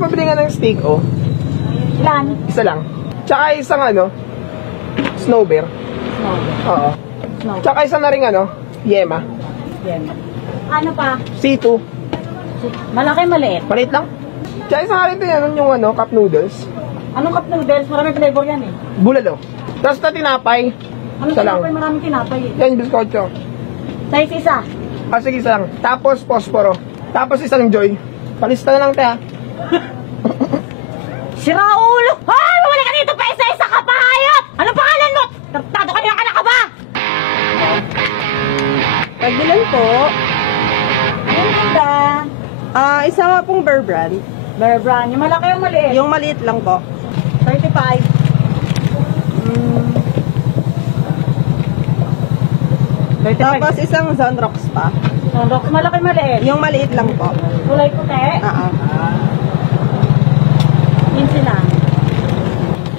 pabili nga ng steak, oh. Ilan? Isa lang. Tsaka isang snow bear. Snow. Oo. Snow. Tsaka isang na rin yema. Yan. Ano pa? C2. Malaki, maliit. Maliit lang. Tsaka isang rin ito yung cup noodles. Anong cup noodles? Maraming flavor yan eh. Bulalo. Tapos na tinapay. Anong Isa lang. tinapay? Maraming tinapay eh. Yan, biskotso. Size isa. Sige, isa lang. Tapos posporo. Tapos isang joy. Palista na lang, te, ha? Sira ulo! Hoy! Bumalik ka dito pa isa-isa ka pa, hayop! Anong pangalan mo? Tartado ka niya ka na ka ba? Pagbilan po, Anong ganda? isa nga pong Bear Brand. Bear Brand. Yung malaki yung maliit? Yung maliit lang po. 35. Tapos isang Zonrox pa. Rock, malaki maliit. Yung maliit lang po. Kulay puti. Yun sila.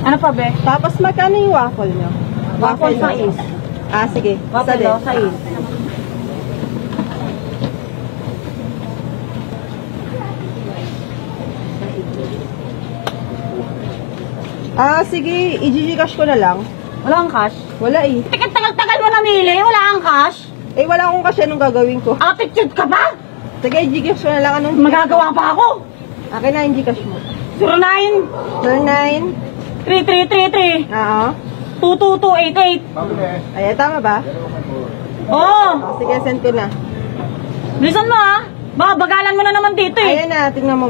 Ano pa, be? Tapos magkano yung waffle nyo? Waffle nyo. size. Sige. Waffle Isa din. size. Sige. I-gcash ko na lang. Wala kang cash? Wala eh. Tagal-tagal mo namili, wala kang cash? Wala akong kasi anong gagawin ko. Attitude ka ba? Sige, i-gcash ko na lang. Anong Magagawa pa ako? Akin na yung gcash mo. 09 09. 3333 Oo. 22288. Ayan, tama ba? Oo. Sige, send ko na. Bilisan mo ha. Baka bagalan mo na naman dito eh. Ayan na, tingnan mo.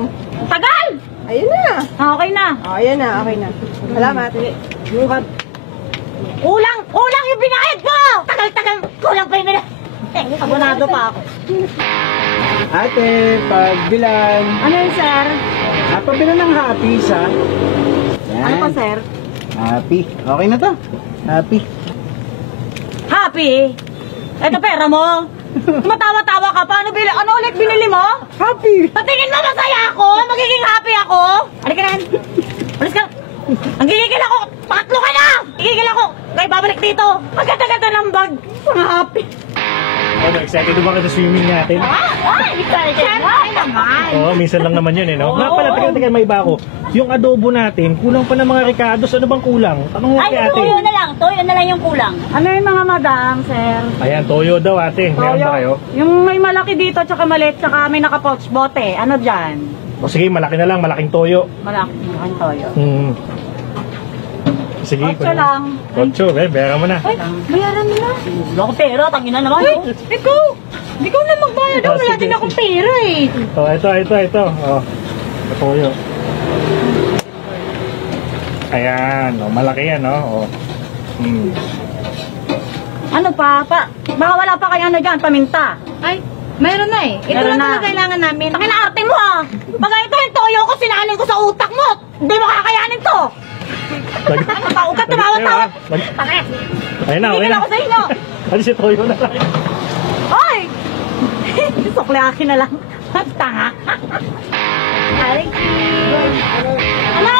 Tagal! Ayan na. Okay na. Ayan na, okay na. Salamat. Kulang yung binayad ko! Tagal-tagal, kulang pa yung binayad. Abonado pa ako. Ate, pagbilan. Ano yun, sir? Pabilan ng happy sa. Yan. Ano pa, sir? Happy. Okay na to. Happy. Happy? Eto pera mo. Tumatawa-tawa ka pa. Ano ulit binili mo? Happy. Patingin mo masaya ako? Magiging happy ako? Halika na. Alis ka. Ang gigigil ako. Pangatlo ka na. Gigigil ako. Kaya babalik dito. Maganda-ganda ng bag. Mga happy. Excited ba ka sa swimming natin? Ay, siyempre naman. Oo, minsan lang naman yun no? Oo. Nga pala, tagal may iba ako. Yung adobo natin, kulang pa ng mga Ricardos. Ano bang kulang? Tanong nga Ay, kay ate. toyo na lang. Toyo na lang yung kulang. Ano yung mga madam, sir? Ayan, toyo daw ate. Meron ba kayo? Yung may malaki dito, tsaka maliit, tsaka may naka-pouch bote. Ano dyan? O sige, malaki na lang, malaking toyo. Malaking toyo. Sige, 8 lang. 8, bera mo na. Ay, bayaran mo na. Wala akong pera, tangina naman. Ay, ikaw na magbayad. Oh, Wala sige, din akong pera eh. Ito. Oh, toyo. Ayan, malaki yan, no? Oh. Ano pa? Baka wala pa kayo dyan, paminta. Ay, mayroon na eh. Ito Meron lang na. talaga kailangan namin. Pakilaarte mo ah. Baka ito yung toyo ko, sinalin ko sa utak mo. Hindi mo kakayanin to. Ano ka? Huwag ka tumawa-tawa. Pare, Ayun na, tigil ako sa inyo. Ano si toyo na lang? Hoy! Sukli akin na lang. Tanga. Ano?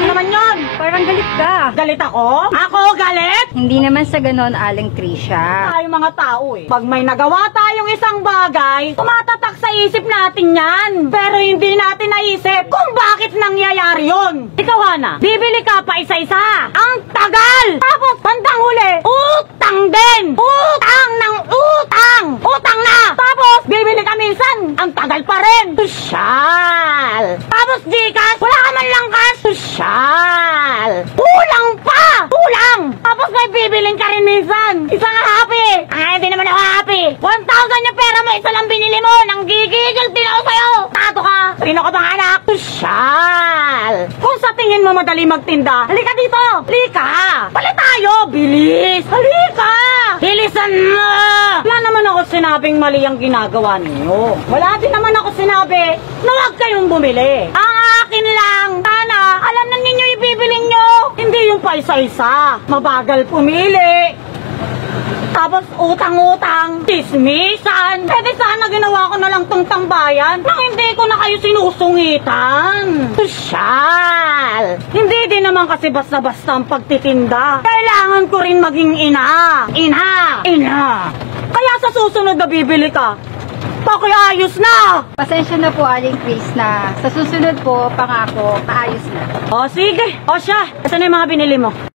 Ano naman yun? Parang galit ka. Galit ako? Ako galit? Hindi naman sa ganon, Aling Trisha. Tayong mga tao eh. Pag may nagawa tayong isang bagay, tumatatak sa isip natin yan. Pero hindi natin naisip kung bakit nangyayari yun. Ikaw, Hana, bibili ka pa isa-isa. Ang tagal! Tapos, bandang huli, utang din! Utang ng utang! Utang na! Tapos, bibili ka minsan, ang tagal pa rin. Sosyal! Tapos, Gcash, wala ka man lang cash. Sosyal! Kulang pa! Kulang! Tapos may bibiling ka rin minsan. Isang happy. Hindi naman ako happy. 1,000 yung pera mo, isa lang binili mo. Nang gigigil din ako sa'yo. Tato ka. Sino ka bang anak? Sosyal! Kung sa tingin mo madali magtinda, halika dito. Halika. Palit tayo. Bilis. Halika. Bilisan mo. Wala naman ako sinabing mali ang ginagawa niyo. Wala din naman ako sinabi na huwag kayong bumili. Ang akin lang, sana, alam na ninyo yung bibiling nyo. Hindi yung pa isa-isa. Mabagal pumili. Tapos utang-utang, dismissan. Pwede sana ginawa ko na lang tong tambayan nang hindi ko na kayo sinusungitan. Sosyal! Hindi din naman kasi basta-basta ang pagtitinda. Kailangan ko rin maging ina. Ina! Ina! Kaya sa susunod na bibili ka, ako'y ayos na! Pasensya na po, Aling Chris, na sa susunod po, pangako, maayos na. O sige, o siya, ito na yung mga binili mo.